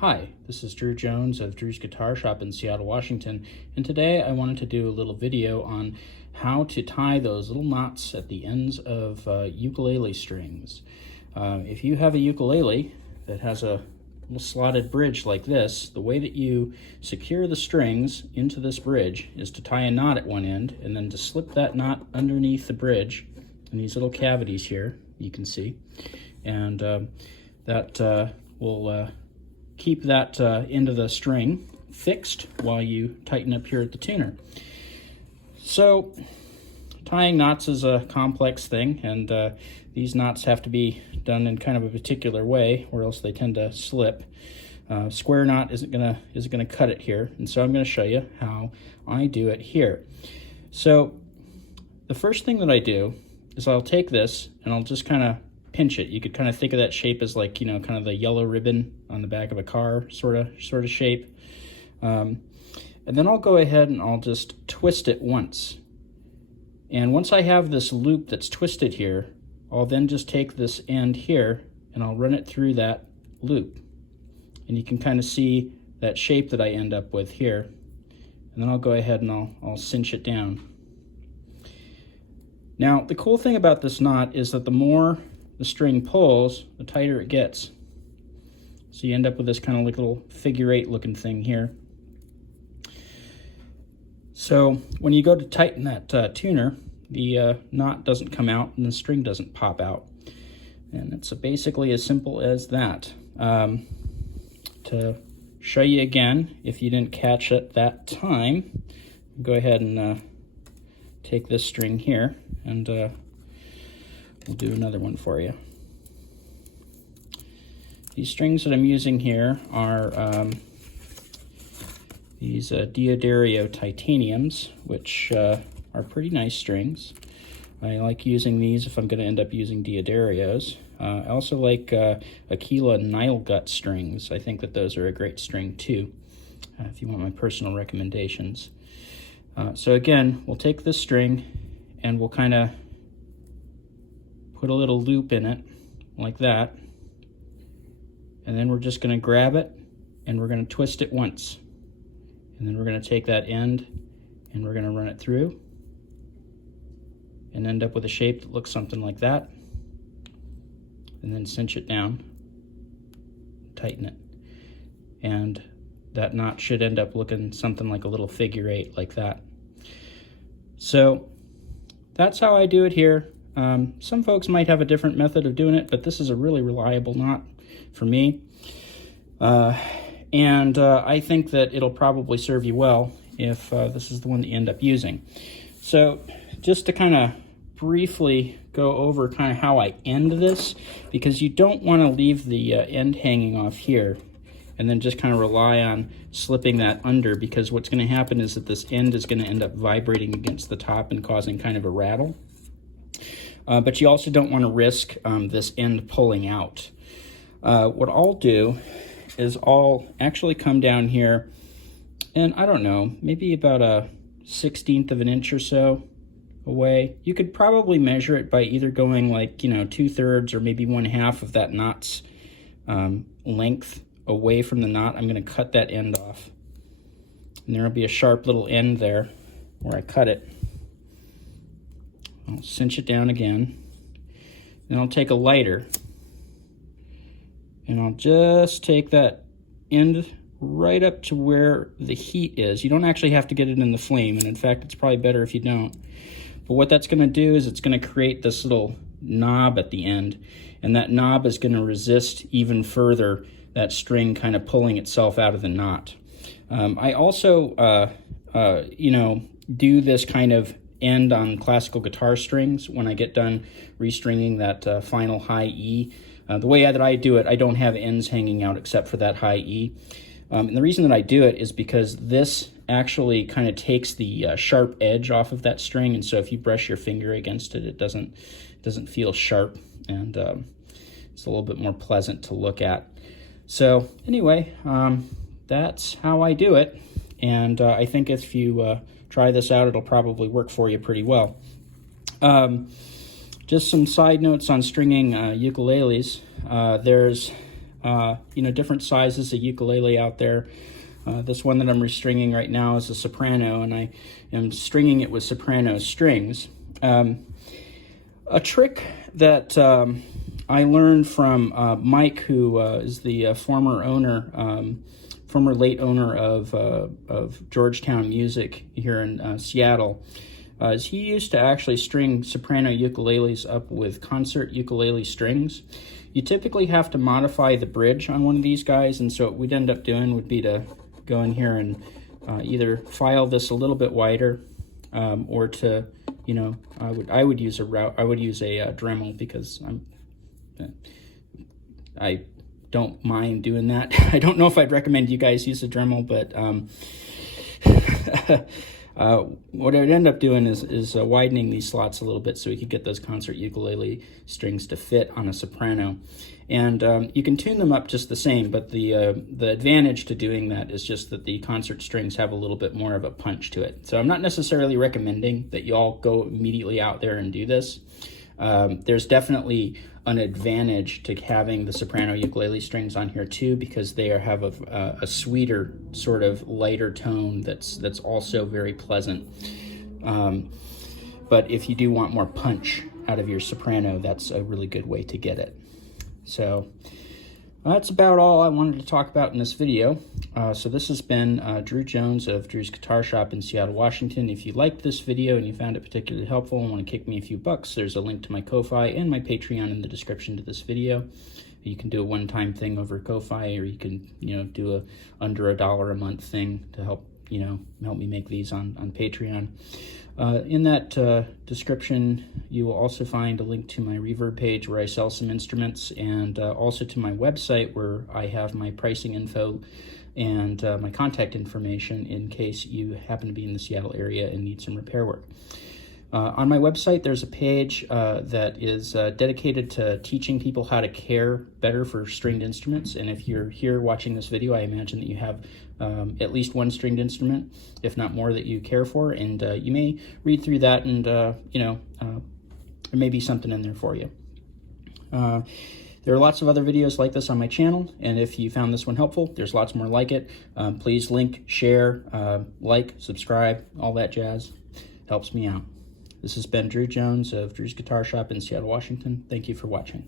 Hi, this is Drew Jones of Drew's Guitar Shop in Seattle, Washington, and today I wanted to do a little video on how to tie those little knots at the ends of ukulele strings. If you have a ukulele that has a little slotted bridge like this, the way that you secure the strings into this bridge is to tie a knot at one end and then to slip that knot underneath the bridge in these little cavities here, you can see, and that will keep that end of the string fixed while you tighten up here at the tuner. So tying knots is a complex thing, and these knots have to be done in kind of a particular way or else they tend to slip. Square knot isn't gonna cut it here, and so I'm gonna show you how I do it here. So the first thing that I do is I'll take this and I'll just kind of pinch it. You could kind of think of that shape as like, you know, kind of the yellow ribbon on the back of a car sort of shape. And then I'll go ahead and I'll just twist it once. And once I have this loop that's twisted here, I'll then just take this end here and I'll run it through that loop. And you can kind of see that shape that I end up with here. And then I'll go ahead and I'll cinch it down. Now, the cool thing about this knot is that the more the string pulls, the tighter it gets. So you end up with this kind of like little figure eight looking thing here. So when you go to tighten that tuner, the knot doesn't come out and the string doesn't pop out. And it's basically as simple as that. To show you again, if you didn't catch it that time, go ahead and take this string here and we'll do another one for you. These strings that I'm using here are these D'Addario titaniums, which are pretty nice strings. I like using these if I'm going to end up using D'Addarios. I also like Aquila Nile Gut strings. I think that those are a great string too, if you want my personal recommendations. So again, we'll take this string and we'll kind of put a little loop in it like that, and then we're just going to grab it and we're going to twist it once, and then we're going to take that end and we're going to run it through and end up with a shape that looks something like that, and then cinch it down, tighten it, and that knot should end up looking something like a little figure eight like that. So that's how I do it here. Some folks might have a different method of doing it, but this is a really reliable knot for me. And I think that it'll probably serve you well if this is the one that you end up using. So just to kind of briefly go over kind of how I end this, because you don't want to leave the end hanging off here and then just kind of rely on slipping that under, because what's going to happen is that this end is going to end up vibrating against the top and causing kind of a rattle. But you also don't want to risk this end pulling out. What I'll do is I'll actually come down here and I don't know, maybe about a 1/16 of an inch or so away. You could probably measure it by either going like, you know, 2/3 or maybe 1/2 of that knot's length away from the knot. I'm going to cut that end off. And there will be a sharp little end there where I cut it. I'll cinch it down again. Then I'll take a lighter and I'll just take that end right up to where the heat is. You don't actually have to get it in the flame, and in fact it's probably better if you don't. But what that's going to do is it's going to create this little knob at the end, and that knob is going to resist even further that string kind of pulling itself out of the knot. I also you know, do this kind of end on classical guitar strings when I get done restringing that final high E. The way that I do it, I don't have ends hanging out except for that high E. And the reason that I do it is because this actually kind of takes the sharp edge off of that string, and so if you brush your finger against it, it doesn't feel sharp, and it's a little bit more pleasant to look at. So anyway, that's how I do it, and I think if you try this out, it'll probably work for you pretty well. Just some side notes on stringing ukuleles. There's different sizes of ukulele out there. This one that I'm restringing right now is a soprano, and I am stringing it with soprano strings. A trick that I learned from Mike, who is the former late owner of Georgetown Music here in Seattle, is he used to actually string soprano ukuleles up with concert ukulele strings. You typically have to modify the bridge on one of these guys, and so what we'd end up doing would be to go in here and either file this a little bit wider, or to, I would use a Dremel, because I don't mind doing that. I don't know if I'd recommend you guys use a Dremel, but what I'd end up doing is widening these slots a little bit so we could get those concert ukulele strings to fit on a soprano. And you can tune them up just the same, but the advantage to doing that is just that the concert strings have a little bit more of a punch to it. So I'm not necessarily recommending that you all go immediately out there and do this. There's definitely an advantage to having the soprano ukulele strings on here too, because they have a sweeter, sort of lighter tone that's also very pleasant. But if you do want more punch out of your soprano, that's a really good way to get it. So that's about all I wanted to talk about in this video. So this has been Drew Jones of Drew's Guitar Shop in Seattle, Washington. If you liked this video and you found it particularly helpful and want to kick me a few bucks, there's a link to my Ko-Fi and my Patreon in the description to this video. You can do a one-time thing over Ko-Fi, or you can, do a under $1 a month thing to help me make these on Patreon. In that description, you will also find a link to my Reverb page where I sell some instruments, and also to my website where I have my pricing info and my contact information in case you happen to be in the Seattle area and need some repair work. On my website, there's a page that is dedicated to teaching people how to care better for stringed instruments. And if you're here watching this video, I imagine that you have at least one stringed instrument, if not more, that you care for. And you may read through that, and there may be something in there for you. There are lots of other videos like this on my channel, and if you found this one helpful, there's lots more like it. Please link, share, like, subscribe, all that jazz. Helps me out. This has been Drew Jones of Drew's Guitar Shop in Seattle, Washington. Thank you for watching.